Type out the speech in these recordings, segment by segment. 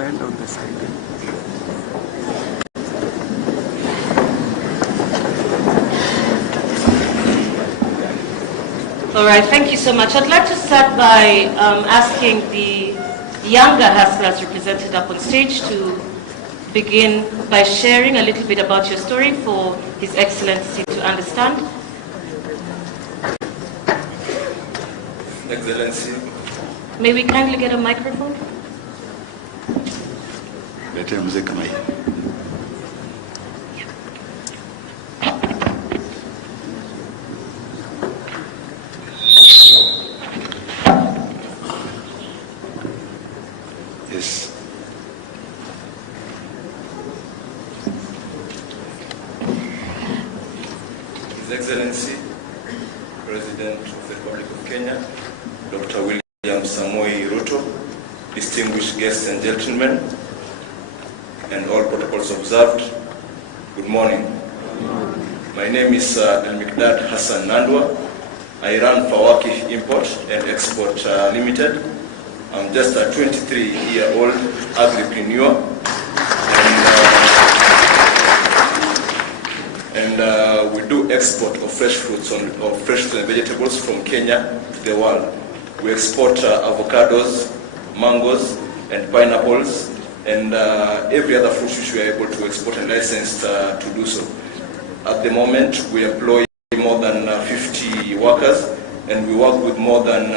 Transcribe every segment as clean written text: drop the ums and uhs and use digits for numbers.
bend on the side. All right, thank you so much. I'd like to start by asking the younger hustlers represented up on stage to begin by sharing a little bit about your story for His Excellency to understand. Excellency. May we kindly get a microphone? Yes. His Excellency, President of the Republic of Kenya, Dr. William Samoei Ruto, distinguished guests and gentlemen, and all protocols observed, good morning. My name is Al-Mikdad Hassan Nandwa. I run Fawaki Import and Export Limited. I'm just a 23-year-old agripreneur, and we do export of fresh fruits and vegetables from Kenya to the world. We export avocados, mangoes, and pineapples, and every other fruit which we are able to export and licensed to do so. At the moment, we employ more than 50 workers, and we work with more than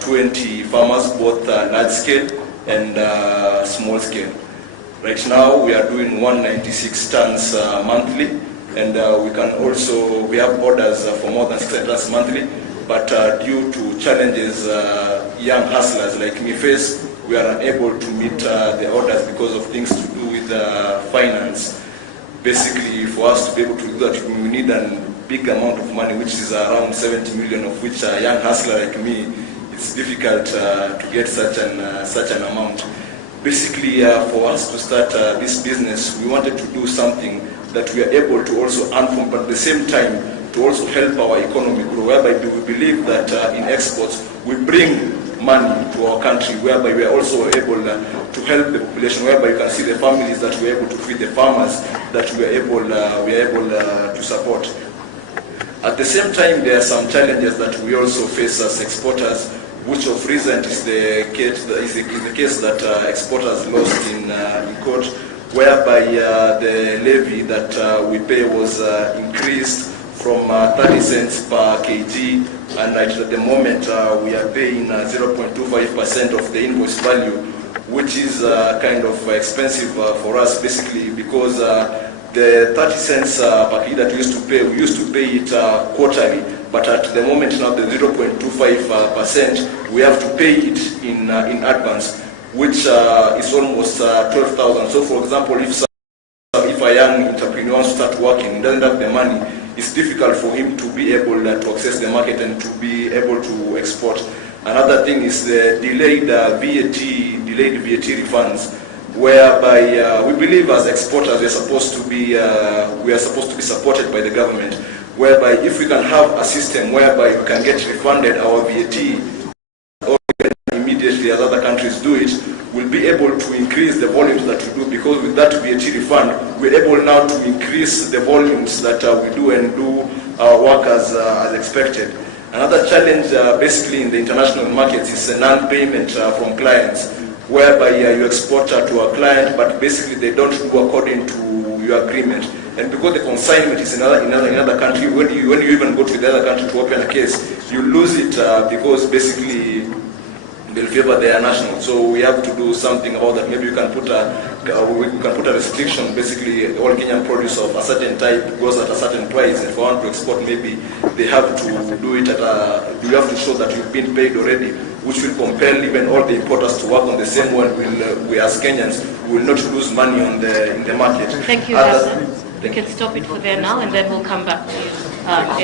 20 farmers, both large scale and small scale. Right now, we are doing 196 tons monthly, and we have orders for more than 600 tons monthly, but due to challenges young hustlers like me face, we are unable to meet the orders because of things to do with finance. Basically, for us to be able to do that, we need a big amount of money, which is around 70 million, of which a young hustler like me, it's difficult to get such an amount. Basically, for us to start this business, we wanted to do something that we are able to also earn from, but at the same time, to also help our economy grow, whereby we believe that in exports, we bring money to our country, whereby we are also able to help the population, whereby you can see the families that we are able to feed, the farmers that we are able to support. At the same time, there are some challenges that we also face as exporters, which of recent is the case that exporters lost in court, whereby the levy that we pay was increased from 30 cents per kg, and at the moment we are paying 0.25% of the invoice value, which is kind of expensive for us, basically because the 30 cents per kg that we used to pay it quarterly, but at the moment now the 0.25%, we have to pay it in advance, which is almost 12,000. So for example, if a young entrepreneur wants to start working, doesn't have the money, it's difficult for him to be able to access the market and to be able to export. Another thing is the delayed VAT refunds, whereby we believe as exporters we are supposed to be supported by the government, whereby if we can have a system whereby we can get refunded our VAT or immediately as other countries do it, we'll be able to increase the volumes that we do, because with that VAT refund, we're able now to increase the volumes that we do and do our work as expected. Another challenge basically in the international markets is a non-payment from clients, whereby you export to a client, but basically they don't do according to your agreement. And because the consignment is in another country, when you even go to the other country to open a case, you lose it because basically they'll favor their national. So we have to do something about that. Maybe we can put a restriction. Basically, all Kenyan produce of a certain type goes at a certain price. If we want to export, maybe they have to do it you have to show that you've been paid already, which will compel even all the importers to work on the same one. We as Kenyans will not lose money in the market. Thank you, Hassan. We can stop it for there now, and then we'll come back to you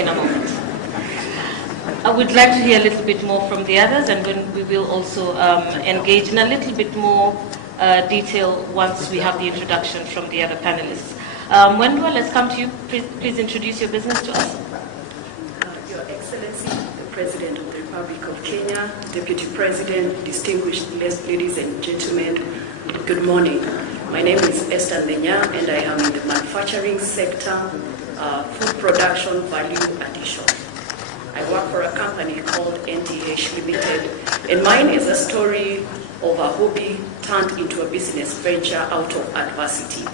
in a moment. I would like to hear a little bit more from the others, and then we will also engage in a little bit more detail once we have the introduction from the other panelists. Wendwa, let's come to you. Please introduce your business to us. Your Excellency, the President of the Republic of Kenya, Deputy President, distinguished ladies and gentlemen, Good morning. My name is Esther Lenya, and I am in the manufacturing sector, food production value addition. I work for a company called NTH Limited, and mine is a story of a hobby turned into a business venture out of adversity.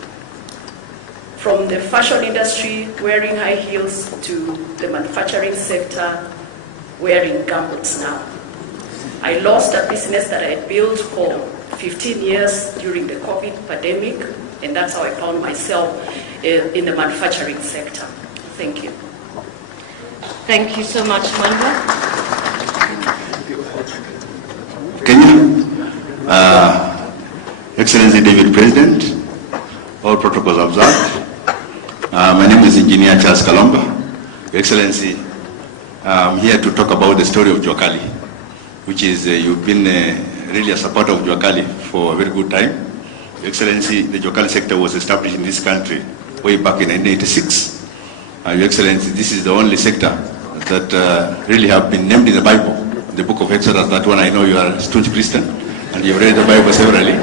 From the fashion industry, wearing high heels, to the manufacturing sector, wearing gumboots now. I lost a business that I had built for 15 years during the COVID pandemic, and that's how I found myself in the manufacturing sector. Thank you. Thank you so much, Mwendwa. Kenya, Excellency David President, all protocols observed. My name is Engineer Charles Kalomba. Your Excellency, I'm here to talk about the story of Juakali, which is you've been really a supporter of Juakali for a very good time. Your Excellency, the Juakali sector was established in this country way back in 1986. Your Excellency, this is the only sector that really have been named in the Bible, the book of Exodus. That one I know you are a staunch Christian and you've read the Bible severally.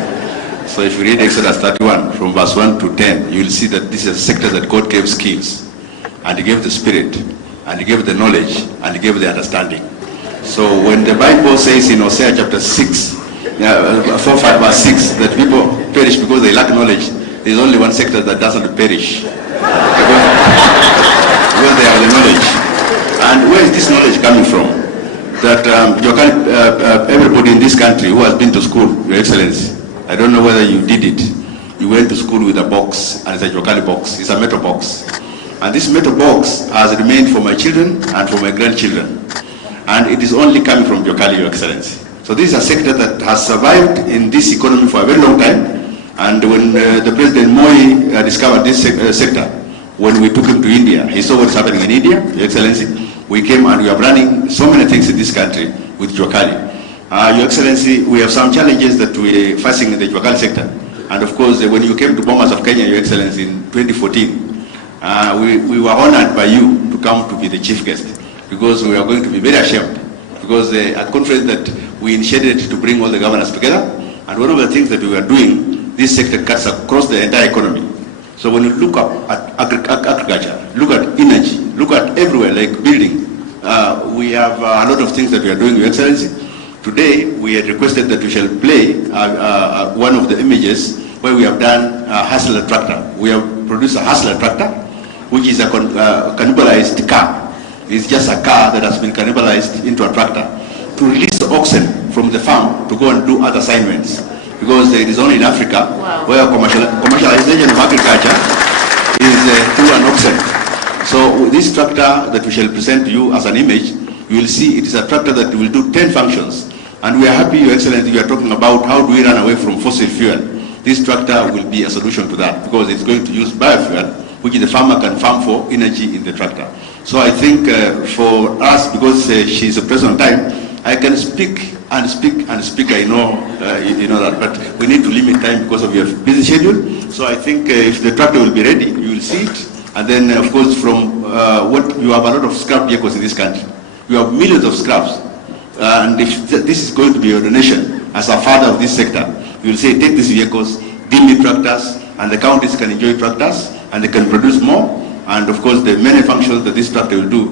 So if you read Exodus 31 from verse 1 to 10, you will see that this is a sector that God gave skills, and He gave the spirit, and He gave the knowledge, and He gave the understanding. So when the Bible says in Hosea chapter 6, 4, 5, verse 6, that people perish because they lack knowledge, there is only one sector that doesn't perish. Because they have the knowledge. And where is this knowledge coming from? That everybody in this country who has been to school, Your Excellency, I don't know whether you did it. You went to school with a box, and it's a Juakali box. It's a metal box. And this metal box has remained for my children and for my grandchildren. And it is only coming from Juakali, Your Excellency. So this is a sector that has survived in this economy for a very long time. And when the President Moi discovered this sector, when we took him to India, he saw what's happening in India, Your Excellency. We came and we are running so many things in this country with Juakali. Your Excellency, we have some challenges that we are facing in the Juakali sector. And of course, when you came to Bomas of Kenya, Your Excellency, in 2014, we were honored by you to come to be the chief guest, because we are going to be very ashamed, because a conference that we initiated to bring all the governors together, and one of the things that we are doing, this sector cuts across the entire economy. So when you look up at agriculture, look at energy, look at everywhere, like building, we have a lot of things that we are doing, Your Excellency. Today, we had requested that we shall play one of the images where we have done a Hustler tractor. We have produced a Hustler tractor, which is a cannibalized car. It's just a car that has been cannibalized into a tractor to release the oxen from the farm to go and do other assignments. Because it is only in Africa where commercialization of agriculture is through an oxen. So this tractor that we shall present to you as an image, you will see it is a tractor that will do 10 functions. And we are happy, Your Excellency, you are talking about how do we run away from fossil fuel. This tractor will be a solution to that, because it's going to use biofuel, which the farmer can farm for energy in the tractor. So I think for us, because she is a person on time, I can speak and speak and speak. I know you know that, but we need to limit time because of your busy schedule. So I think if the tractor will be ready, you will see it. And then, of course, from what you have a lot of scrap vehicles in this country. You have millions of scraps. And if this is going to be your donation as a father of this sector, you will say, take these vehicles, give me tractors, and the counties can enjoy tractors, and they can produce more. And of course, the many functions that this tractor will do,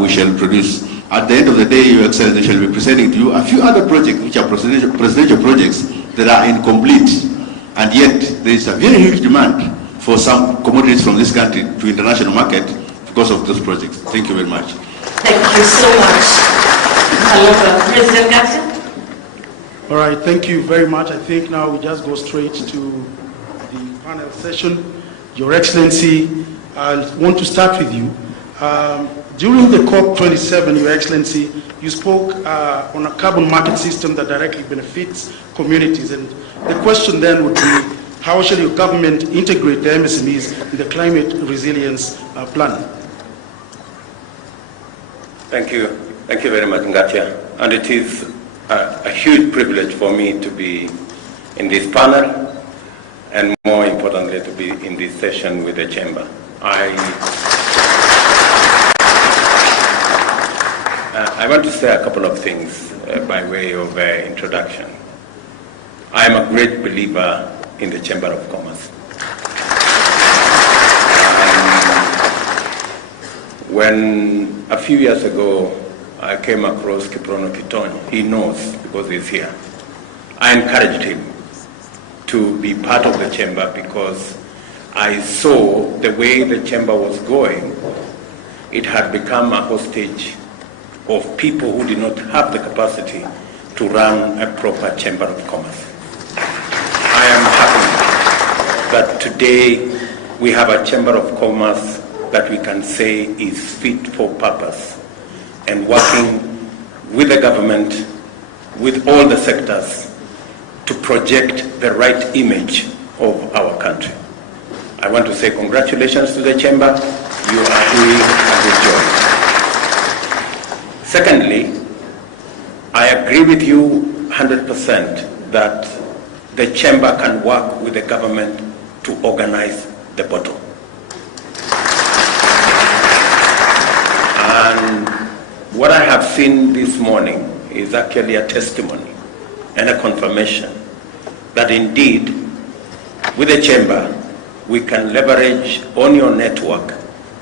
we shall produce. At the end of the day, Your Excellency, shall be presenting to you a few other projects, which are presidential projects that are incomplete. And yet, there is a very huge demand for some commodities from this country to international market because of those projects. Thank you very much. Thank you so much. President Garcia. All right, thank you very much. I think now we just go straight to the panel session. Your Excellency, I want to start with you. During the COP27, Your Excellency, you spoke on a carbon market system that directly benefits communities. And the question then would be, how shall your government integrate the MSMEs in the climate resilience plan? Thank you. Thank you very much, Ngatia. And it is a huge privilege for me to be in this panel, and more importantly, to be in this session with the Chamber. I want to say a couple of things by way of introduction. I am a great believer in the Chamber of Commerce. When a few years ago I came across Kiprono Kitonyi, he knows because he's here, I encouraged him to be part of the chamber because I saw the way the chamber was going. It had become a hostage of people who did not have the capacity to run a proper Chamber of Commerce. I am happy that today we have a Chamber of Commerce that we can say is fit for purpose and working with the government, with all the sectors to project the right image of our country. I want to say congratulations to the Chamber. You are doing a good job. Secondly, I agree with you 100% that the Chamber can work with the government to organize the bottom. And what I have seen this morning is actually a testimony and a confirmation that indeed with the Chamber we can leverage on your network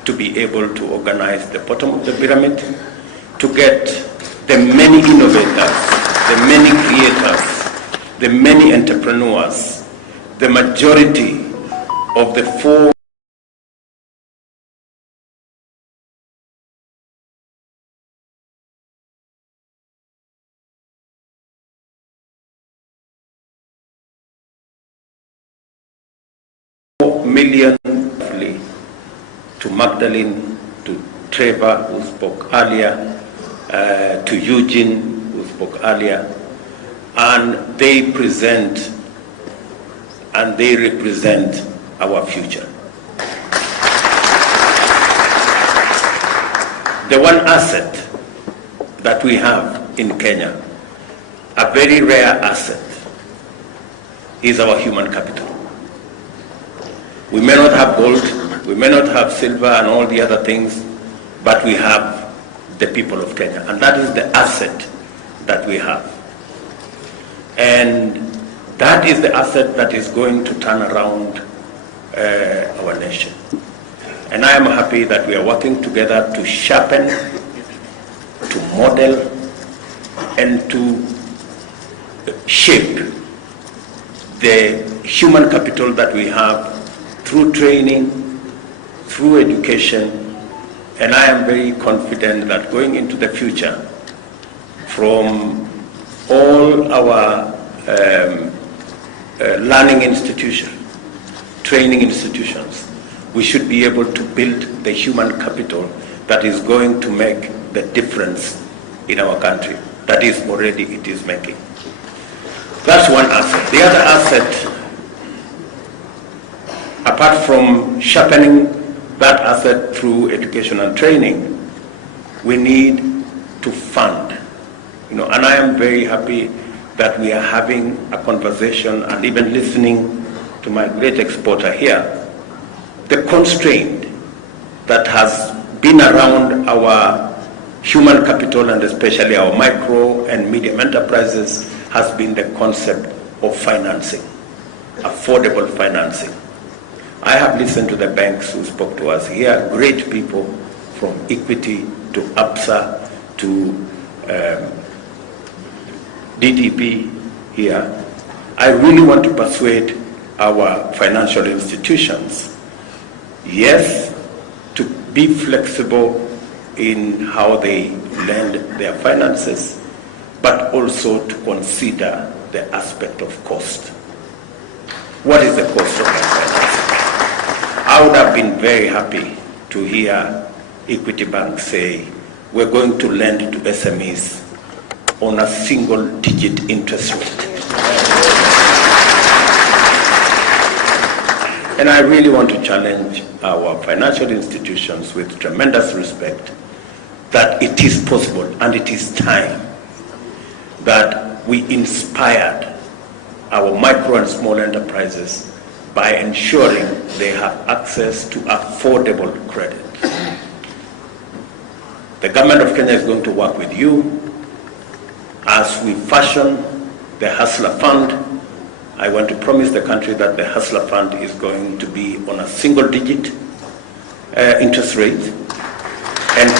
to be able to organize the bottom of the pyramid, to get the many innovators, the many creators, the many entrepreneurs, the majority of the 4 million to Magdalene, to Trevor, who spoke earlier, to Eugene, who spoke earlier, and they present and they represent our future. The one asset that we have in Kenya, a very rare asset, is our human capital. We may not have gold, we may not have silver and all the other things, but we have the people of Kenya, and that is the asset that we have. And that is the asset that is going to turn around our nation. And I am happy that we are working together to sharpen, to model, and to shape the human capital that we have through training, through education, and I am very confident that going into the future, from all our learning institutions, training institutions, we should be able to build the human capital that is going to make the difference in our country. That is already it is making. That's one asset. The other asset, apart from sharpening that asset through education and training, we need to fund. And I am very happy that we are having a conversation and even listening to my great exporter here. The constraint that has been around our human capital and especially our micro and medium enterprises has been the concept of financing, affordable financing. I have listened to the banks who spoke to us here, great people from Equity to APSA to DTP here. I really want to persuade our financial institutions, yes, to be flexible in how they lend their finances, but also to consider the aspect of cost. What is the cost of their finances? I would have been very happy to hear Equity Bank say, we're going to lend to SMEs on a single-digit interest rate. And I really want to challenge our financial institutions with tremendous respect that it is possible and it is time that we inspired our micro and small enterprises by ensuring they have access to affordable credit. The government of Kenya is going to work with you as we fashion the Hustler Fund I want to promise the country that the Hustler Fund is going to be on a single-digit interest rate, and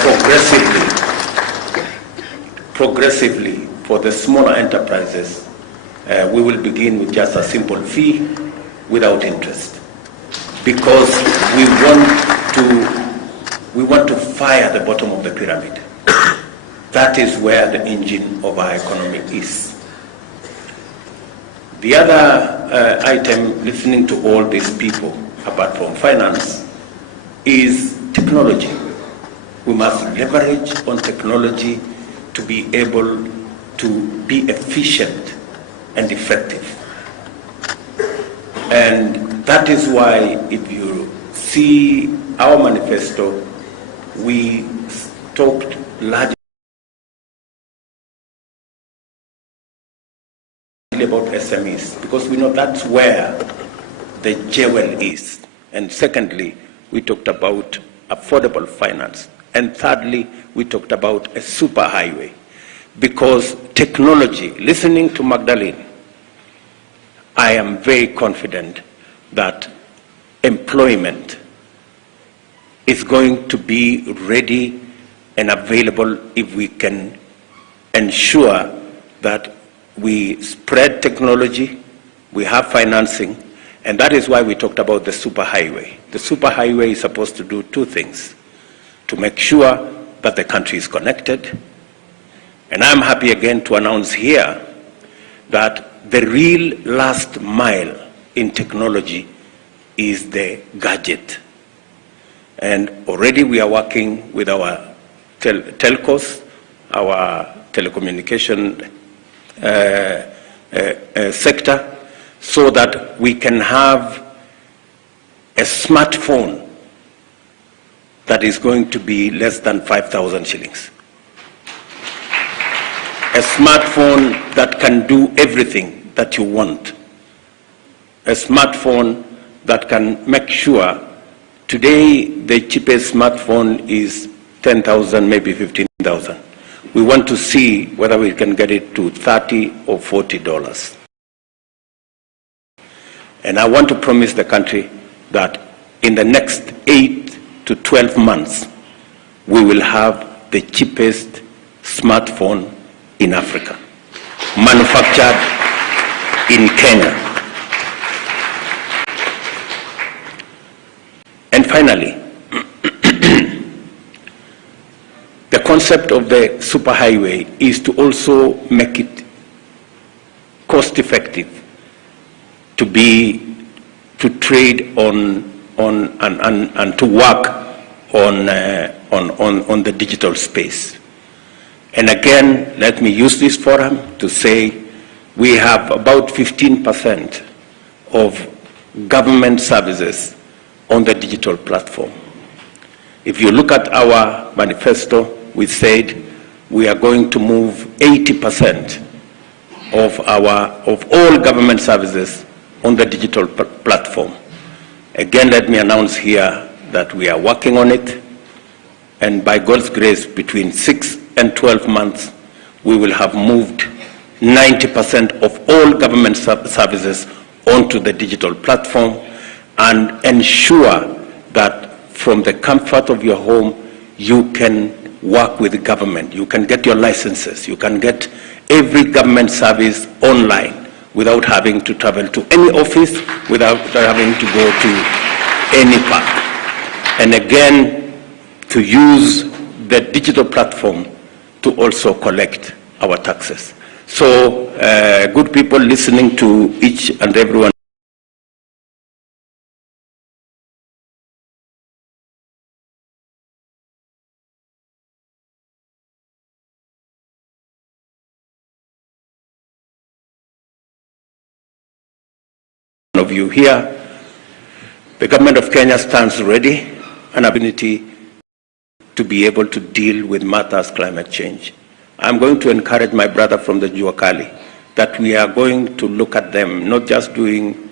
progressively for the smaller enterprises, we will begin with just a simple fee without interest, because we want to fire the bottom of the pyramid. That is where the engine of our economy is. The other item, listening to all these people, apart from finance, is technology. We must leverage on technology to be able to be efficient and effective. And that is why, if you see our manifesto, we talked largely about SMEs, because we know that's where the jewel is. And secondly, we talked about affordable finance. And thirdly, we talked about a superhighway, because technology, listening to Magdalene, I am very confident that employment is going to be ready and available if we can ensure that we spread technology, we have financing, and that is why we talked about the superhighway. The superhighway is supposed to do two things: to make sure that the country is connected, and I'm happy again to announce here that the real last mile in technology is the gadget. And already we are working with our telcos, our telecommunication sector, so that we can have a smartphone that is going to be less than 5,000 shillings. A smartphone that can do everything that you want. A smartphone that can make sure, today the cheapest smartphone is 10,000, maybe 15,000. We want to see whether we can get it to $30 or $40. And I want to promise the country that in the next 8 to 12 months, we will have the cheapest smartphone in Africa, manufactured in Kenya. And finally, the concept of the superhighway is to also make it cost-effective to trade on and to work on the digital space. And again, let me use this forum to say we have about 15% of government services on the digital platform. If you look at our manifesto, we said we are going to move 80% of all government services on the digital platform. Again, let me announce here that we are working on it, and by God's grace, between 6 and 12 months, we will have moved 90% of all government services onto the digital platform, and ensure that from the comfort of your home, you can work with the government. You can get your licenses. You can get every government service online without having to travel to any office, without having to go to any park. And again, to use the digital platform to also collect our taxes. So, good people listening to each and everyone of you here, the government of Kenya stands ready and ability to be able to deal with matters climate change. I'm going to encourage my brother from the Jua Kali that we are going to look at them, not just doing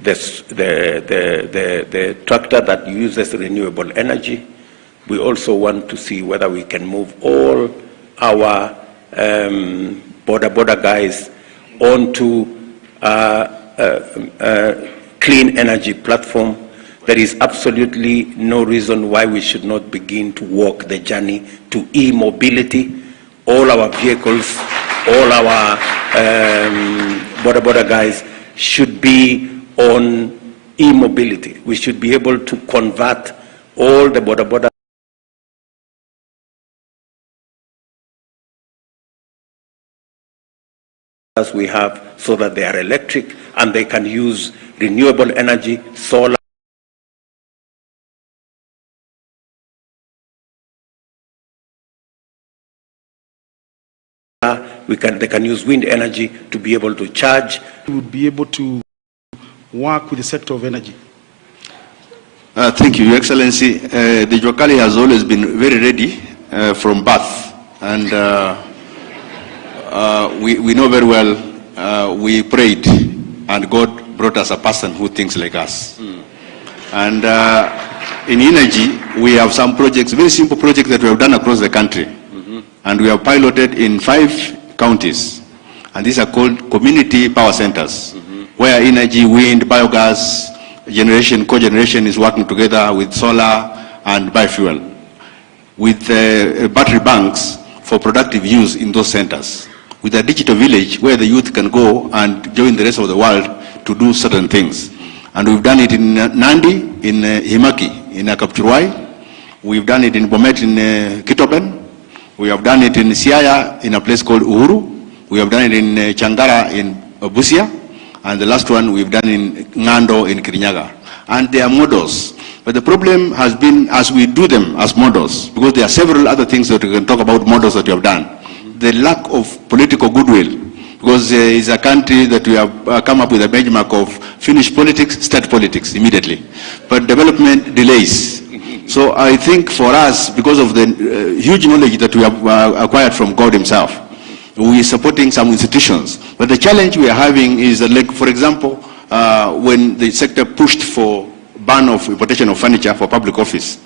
this, the tractor that uses renewable energy. We also want to see whether we can move all our border guys onto clean energy platform, there is absolutely no reason why we should not begin to walk the journey to e-mobility. All our vehicles, all our border guys should be on e-mobility. We should be able to convert all the border we have so that they are electric and they can use renewable energy, solar. They can use wind energy to be able to charge. We would be able to work with the sector of energy. Thank you, Your Excellency. The Juakali has always been very ready from birth, and we know very well we prayed, and God brought us a person who thinks like us. And in energy, we have some projects, very simple projects that we have done across the country. And we have piloted in 5 counties. And these are called community power centers, where energy, wind, biogas, generation, cogeneration is working together with solar and biofuel, with battery banks for productive use in those centers, with a digital village where the youth can go and join the rest of the world to do certain things. And we've done it in Nandi, in Himaki, in Kapchurwai. We've done it in Bomet, in Kitoben. We have done it in Siaya, in a place called Uhuru. We have done it in Changara, in Busia. And the last one we've done in Ngando, in Kirinyaga. And they are models. But the problem has been, as we do them as models, because there are several other things that we can talk about models that you have done. The lack of political goodwill, because it's a country that we have come up with a benchmark of finish politics, start politics immediately. But development delays. So I think for us, because of the huge knowledge that we have acquired from God himself, we are supporting some institutions. But the challenge we are having is that, like, for example, when the sector pushed for ban of importation of furniture for public office,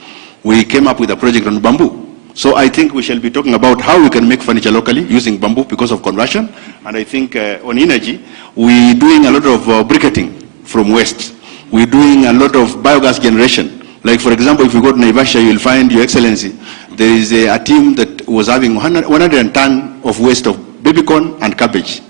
we came up with a project on bamboo. So I think we shall be talking about how we can make furniture locally using bamboo because of conversion. And I think on energy, we're doing a lot of briquetting from waste. We're doing a lot of biogas generation. Like, for example, if you go to Naivasha, you'll find, Your Excellency, there is a team that was having 100 tons of waste of baby corn and cabbage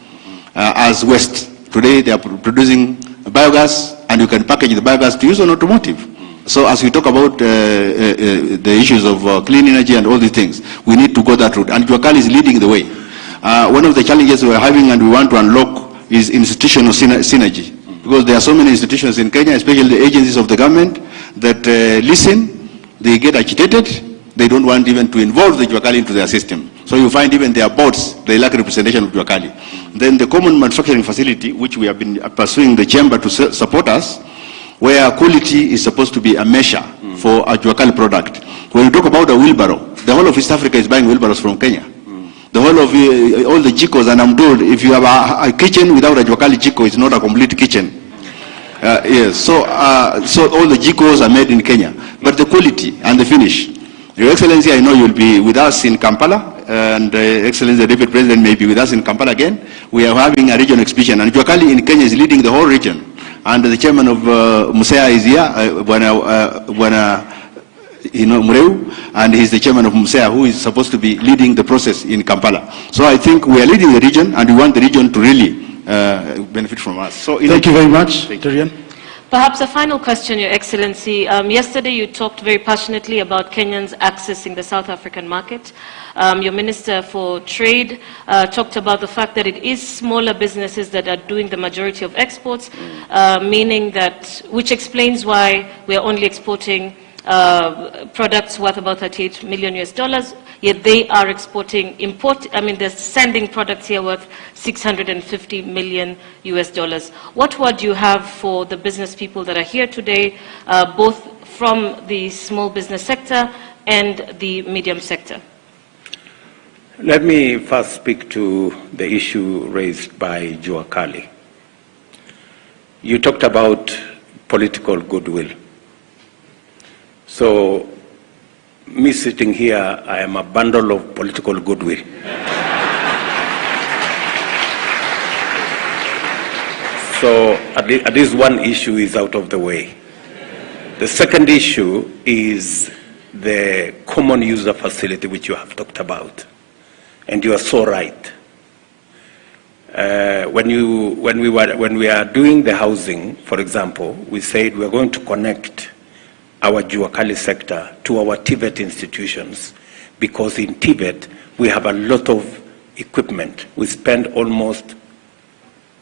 as waste. Today, they are producing biogas, and you can package the biogas to use on automotive. So as we talk about the issues of clean energy and all these things, we need to go that route. And Juakali is leading the way. One of the challenges we're having and we want to unlock is institutional synergy. Because there are so many institutions in Kenya, especially the agencies of the government, that listen, they get agitated, they don't want even to involve the Juakali into their system. So you find even their boards, they lack representation of Juakali. Then the common manufacturing facility, which we have been pursuing the chamber to support us, where quality is supposed to be a measure for a Juakali product. When you talk about a wheelbarrow, the whole of East Africa is buying wheelbarrows from Kenya. The whole of all the jikos, and I'm told if you have a kitchen without a Juakali jiko, it's not a complete kitchen. Yes, so all the jikos are made in Kenya, but the quality and the finish. Your Excellency, I know you'll be with us in Kampala, and Excellency, the Deputy President may be with us in Kampala again. We are having a regional exhibition, and Juakali in Kenya is leading the whole region. And the chairman of Musea is here, Mureu, and he's the chairman of Musea, who is supposed to be leading the process in Kampala. So I think we are leading the region, and we want the region to really benefit from us. So Thank you very much, Terian. Perhaps a final question, Your Excellency. Yesterday you talked very passionately about Kenyans accessing the South African market. Your Minister for Trade talked about the fact that it is smaller businesses that are doing the majority of exports, meaning that, which explains why we are only exporting products worth about $38 million, yet they are exporting they're sending products here worth $650 million. What word do you have for the business people that are here today, both from the small business sector and the medium sector? Let me first speak to the issue raised by Juakali. You talked about political goodwill. So, me sitting here, I am a bundle of political goodwill. So at least one issue is out of the way. The second issue is the common user facility, which you have talked about. And you are so right. When we are doing the housing, for example, we said we are going to connect our Juakali sector to our Tibet institutions, because in Tibet we have a lot of equipment. We spend almost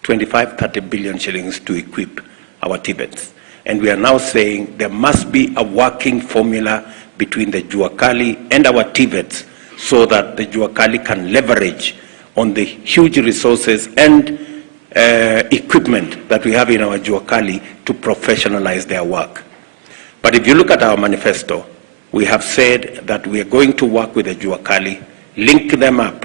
25-30 billion shillings to equip our Tibets. And we are now saying there must be a working formula between the Juakali and our Tibets, so that the Juakali can leverage on the huge resources and equipment that we have in our Juakali to professionalize their work. But if you look at our manifesto, we have said that we are going to work with the Juakali, link them up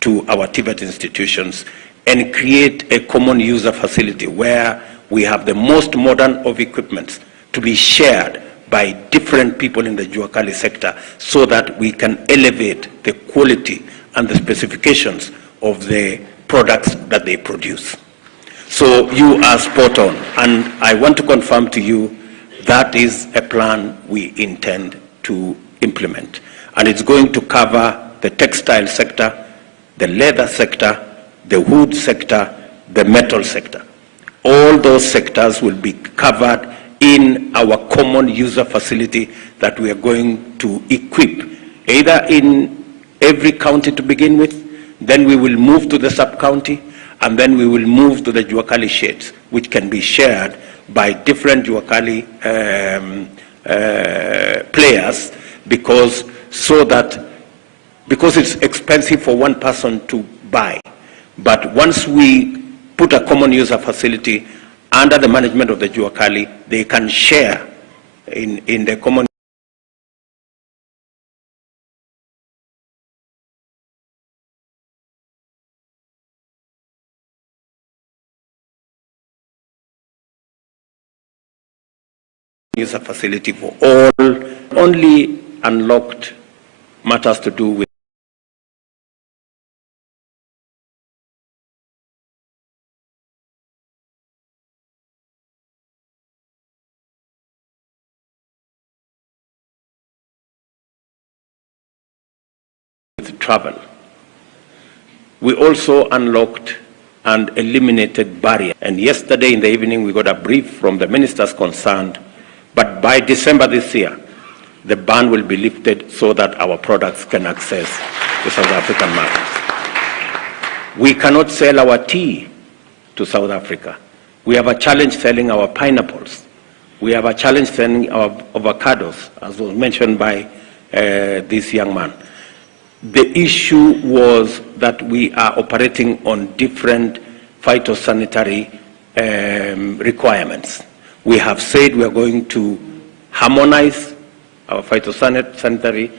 to our Tibet institutions, and create a common user facility where we have the most modern of equipment to be shared by different people in the Juakali sector, so that we can elevate the quality and the specifications of the products that they produce. So you are spot on, and I want to confirm to you that is a plan we intend to implement. And it's going to cover the textile sector, the leather sector, the wood sector, the metal sector. All those sectors will be covered in our common user facility that we are going to equip, either in every county to begin with, then we will move to the sub-county, and then we will move to the Juakali sheds, which can be shared by different Juakali players, because it's expensive for one person to buy. But once we put a common user facility under the management of the Juakali, they can share in the common user facility for all. Only unlocked matters to do with travel. We also unlocked and eliminated barriers. And yesterday in the evening we got a brief from the ministers concerned, but by December this year, the ban will be lifted so that our products can access the South African market. We cannot sell our tea to South Africa. We have a challenge selling our pineapples. We have a challenge selling our avocados, as was mentioned by this young man. The issue was that we are operating on different phytosanitary requirements. We have said we are going to harmonize our phytosanitary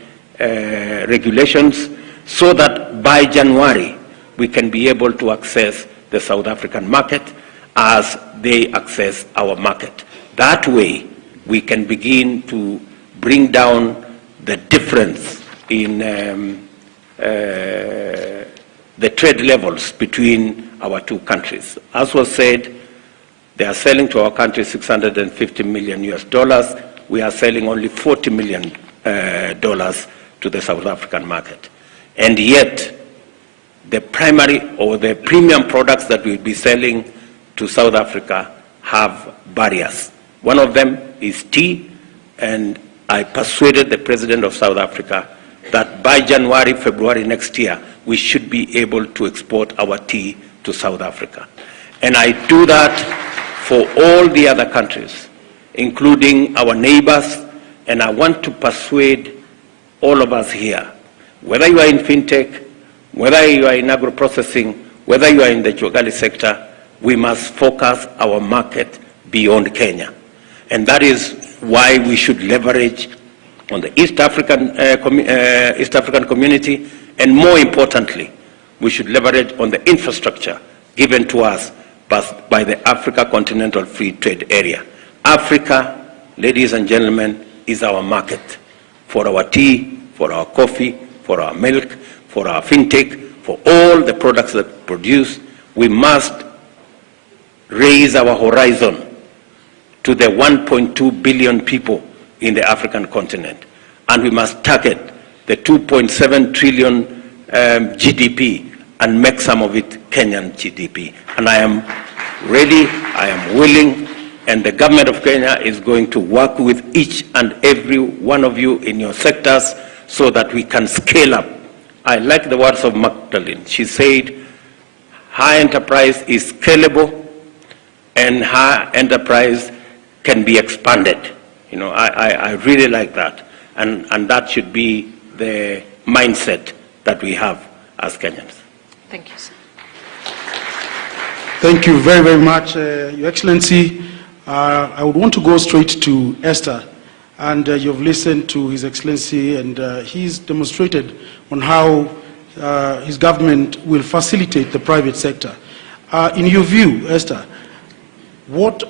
regulations so that by January we can be able to access the South African market as they access our market. That way we can begin to bring down the difference in the trade levels between our two countries. As was said, they are selling to our country $650 million US. We are selling only $40 million to the South African market. And yet, the primary or the premium products that we'll be selling to South Africa have barriers. One of them is tea, and I persuaded the President of South Africa that by January, February next year, we should be able to export our tea to South Africa. And I do that for all the other countries, including our neighbors, and I want to persuade all of us here, whether you are in fintech, whether you are in agro-processing, whether you are in the Juakali sector, we must focus our market beyond Kenya. And that is why we should leverage on the East African community, and more importantly, we should leverage on the infrastructure given to us by the Africa Continental Free Trade Area. Africa, ladies and gentlemen, is our market for our tea, for our coffee, for our milk, for our fintech, for all the products that we produce. We must raise our horizon to the 1.2 billion people in the African continent. And we must target the 2.7 trillion GDP and make some of it Kenyan GDP. And I am ready, I am willing, and the government of Kenya is going to work with each and every one of you in your sectors so that we can scale up. I like the words of Magdalene. She said, her enterprise is scalable and her enterprise can be expanded. You know, I really like that. And that should be the mindset that we have as Kenyans. Thank you, sir. Thank you very, very much, Your Excellency. I would want to go straight to Esther. And you've listened to His Excellency, and he's demonstrated on how his government will facilitate the private sector. In your view, Esther, what